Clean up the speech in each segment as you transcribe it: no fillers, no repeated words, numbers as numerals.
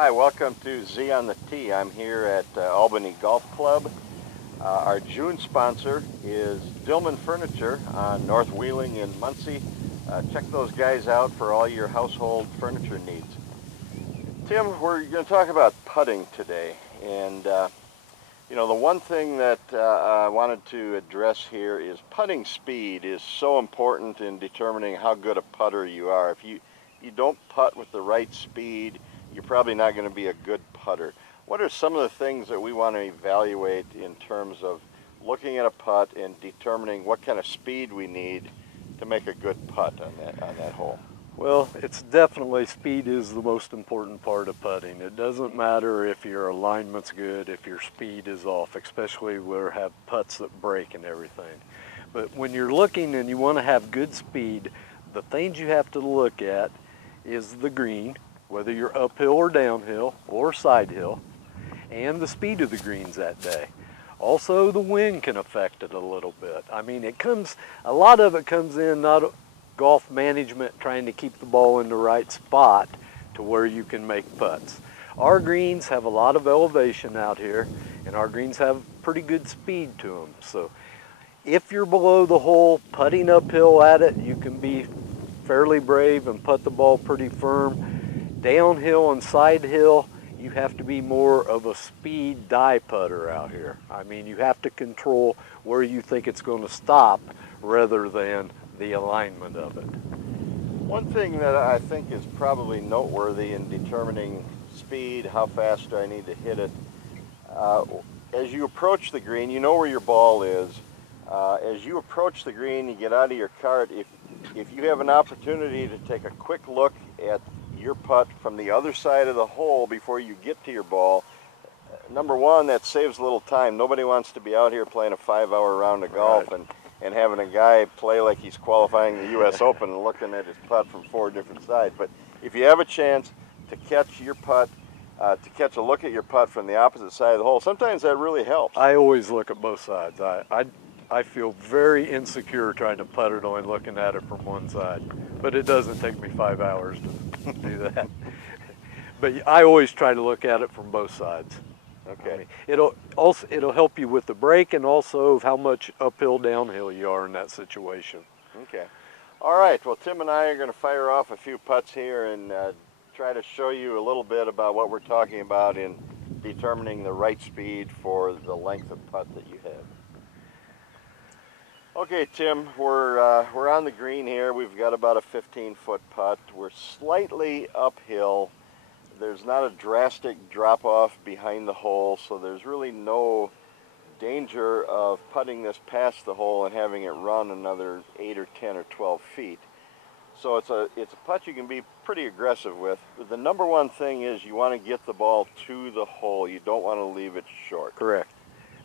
Hi, welcome to Z on the Tee. I'm here at Albany Golf Club. Our June sponsor is Dillman Furniture on North Wheeling in Muncie. Check those guys out for all your household furniture needs. Tim, we're going to talk about putting today. And, the one thing that I wanted to address here is putting speed is so important in determining how good a putter you are. If you don't putt with the right speed, you're probably not going to be a good putter. What are some of the things that we want to evaluate in terms of looking at a putt and determining what kind of speed we need to make a good putt on that hole? Well, it's definitely speed is the most important part of putting. It doesn't matter if your alignment's good, if your speed is off, especially where we have putts that break and everything. But when you're looking and you want to have good speed, the things you have to look at is the green, whether you're uphill or downhill or side hill, and the speed of the greens that day. Also, the wind can affect it a little bit. I mean, a lot of it comes in not golf management, trying to keep the ball in the right spot to where you can make putts. Our greens have a lot of elevation out here, and our greens have pretty good speed to them. So if you're below the hole, putting uphill at it, you can be fairly brave and putt the ball pretty firm. Downhill and side hill, you have to be more of a speed die putter out here. I mean, you have to control where you think it's going to stop rather than the alignment of it. One thing that I think is probably noteworthy in determining speed, how fast do I need to hit it, as you approach the green, you know where your ball is. As you approach the green, you get out of your cart, if you have an opportunity to take a quick look at your putt from the other side of the hole before you get to your ball, number one, that saves a little time. Nobody wants to be out here playing a 5-hour round of golf and having a guy play like he's qualifying the U.S. Open and looking at his putt from 4 different sides. But if you have a chance to catch your putt, to catch a look at your putt from the opposite side of the hole, sometimes that really helps. I always look at both sides. I feel very insecure trying to putt it on looking at it from one side, but it doesn't take me 5 hours to do that. But I always try to look at it from both sides. Okay. I mean, it'll help you with the break and also how much uphill downhill you are in that situation. Okay. All right. Well, Tim and I are going to fire off a few putts here and try to show you a little bit about what we're talking about in determining the right speed for the length of putt that you have. Okay, Tim, we're on the green here. We've got about a 15-foot putt. We're slightly uphill. There's not a drastic drop-off behind the hole, so there's really no danger of putting this past the hole and having it run another 8 or 10 or 12 feet. So it's a putt you can be pretty aggressive with. The number one thing is you want to get the ball to the hole. You don't want to leave it short. Correct.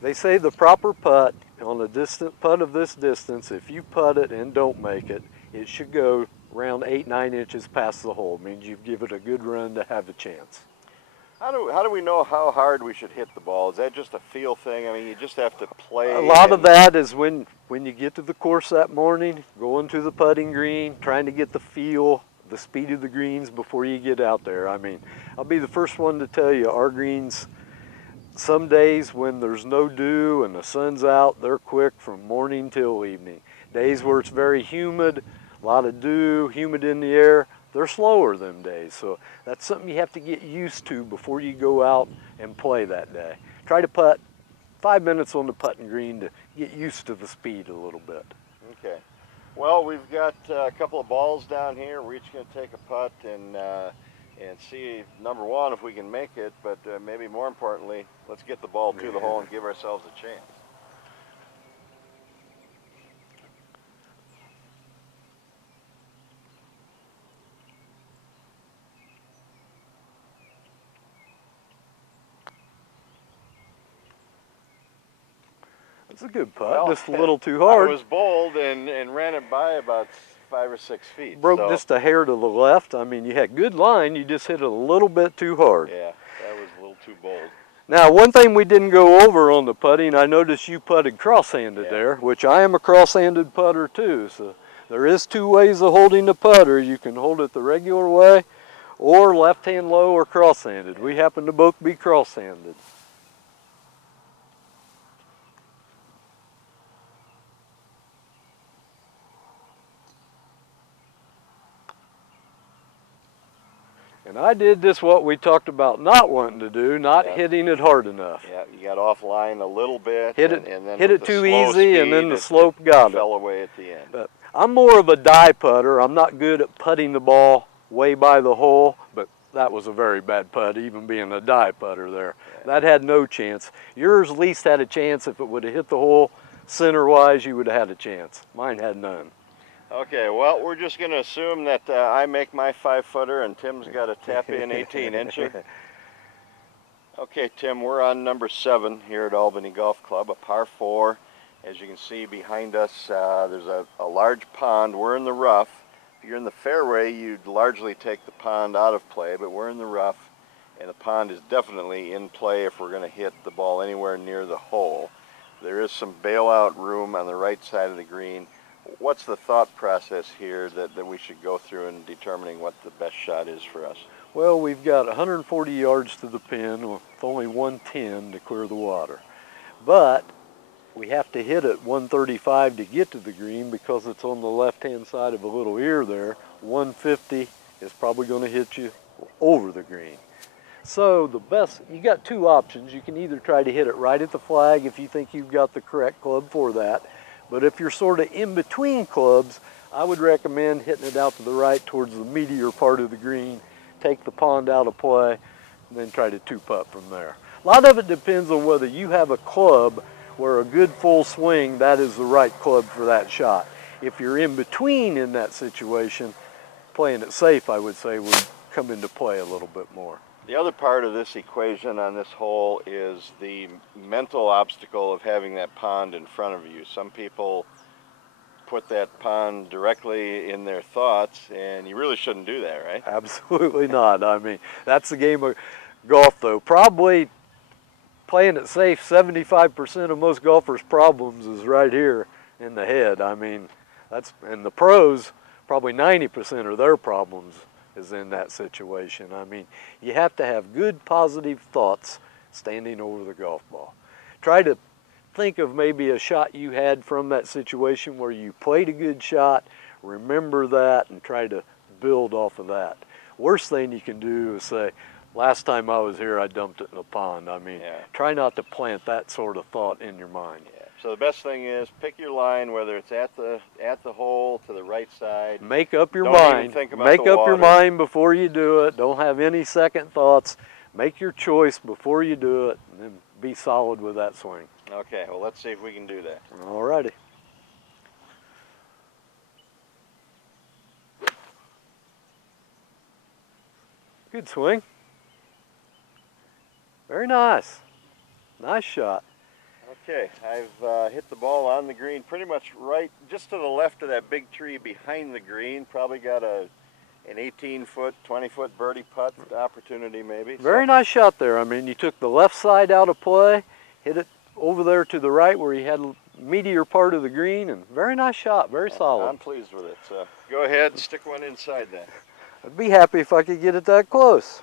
They say the proper putt on a distant putt of this distance, if you putt it and don't make it, it should go around 8-9 inches past the hole. It means you give it a good run to have a chance. How do we know how hard we should hit the ball? Is that just a feel thing? I mean, you just have to play. A lot of that is when you get to the course that morning, going to the putting green, trying to get the feel, the speed of the greens before you get out there. I mean, I'll be the first one to tell you, our greens, some days when there's no dew and the sun's out, they're quick from morning till evening. Days where it's very humid, a lot of dew, humid in the air, they're slower them days. So that's something you have to get used to before you go out and play that day. Try to putt 5 minutes on the putting green to get used to the speed a little bit. Okay. Well, we've got a couple of balls down here. We're each going to take a putt and see, number one, if we can make it, but maybe more importantly, let's get the ball to the hole and give ourselves a chance. It's a good putt, well, just a little too hard. I was bold and ran it by about 5 or 6 feet. Broke just a hair to the left. I mean, you had good line, you just hit it a little bit too hard. Yeah, that was a little too bold. Now, one thing we didn't go over on the putting, I noticed you putted cross-handed there, which I am a cross-handed putter too. So there is 2 ways of holding the putter. You can hold it the regular way, or left-hand low or cross-handed. We happen to both be cross-handed. And I did this what we talked about not wanting to do, not hitting it hard enough. Yeah, you got offline a little bit. Hit it, and then hit it too easy, and then the slope got it. Fell away at the end. But I'm more of a die putter. I'm not good at putting the ball way by the hole, but that was a very bad putt, even being a die putter there. Yeah. That had no chance. Yours at least had a chance. If it would have hit the hole center-wise, you would have had a chance. Mine had none. Okay, well, we're just going to assume that I make my 5-footer and Tim's got a tap-in 18-incher. Okay, Tim, we're on number 7 here at Albany Golf Club, a par 4. As you can see behind us, there's a large pond. We're in the rough. If you're in the fairway, you'd largely take the pond out of play, but we're in the rough, and the pond is definitely in play if we're going to hit the ball anywhere near the hole. There is some bailout room on the right side of the green. What's the thought process here that we should go through in determining what the best shot is for us? Well, we've got 140 yards to the pin with only 110 to clear the water. But we have to hit it 135 to get to the green because it's on the left-hand side of a little ear there. 150 is probably going to hit you over the green. So the best, you got 2 options. You can either try to hit it right at the flag if you think you've got the correct club for that. But if you're sort of in between clubs, I would recommend hitting it out to the right towards the meatier part of the green, take the pond out of play, and then try to 2-putt from there. A lot of it depends on whether you have a club where a good full swing, that is the right club for that shot. If you're in between in that situation, playing it safe, I would say, would come into play a little bit more. The other part of this equation on this hole is the mental obstacle of having that pond in front of you. Some people put that pond directly in their thoughts, and you really shouldn't do that, right? Absolutely not. I mean, that's the game of golf, though. Probably playing it safe, 75% of most golfers' problems is right here in the head. I mean, and the pros, probably 90% of their problems is in that situation. I mean, you have to have good positive thoughts standing over the golf ball. Try to think of maybe a shot you had from that situation where you played a good shot, remember that, and try to build off of that. Worst thing you can do is say, last time I was here, I dumped it in a pond. I mean, try not to plant that sort of thought in your mind. Yeah. So the best thing is pick your line, whether it's at the hole, to the right side. Make up your mind. Don't even think about Make the up water. your mind before you do it. Don't have any second thoughts. Make your choice before you do it, and then be solid with that swing. Okay, well, let's see if we can do that. All righty. Good swing. Very nice. Nice shot. Okay, I've hit the ball on the green pretty much right, just to the left of that big tree behind the green. Probably got an 18-foot, 20-foot birdie putt opportunity maybe. Very nice shot there. I mean, you took the left side out of play, hit it over there to the right where you had a meatier part of the green, and very nice shot, very solid. I'm pleased with it. So go ahead and stick one inside that. I'd be happy if I could get it that close.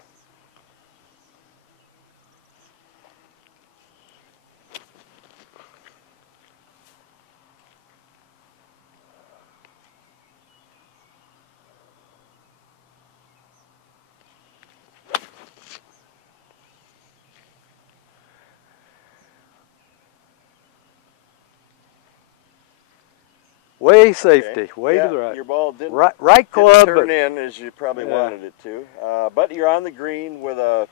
Way safety, way to the right. Your ball didn't, right club, didn't turn in as you probably wanted it to. But you're on the green with a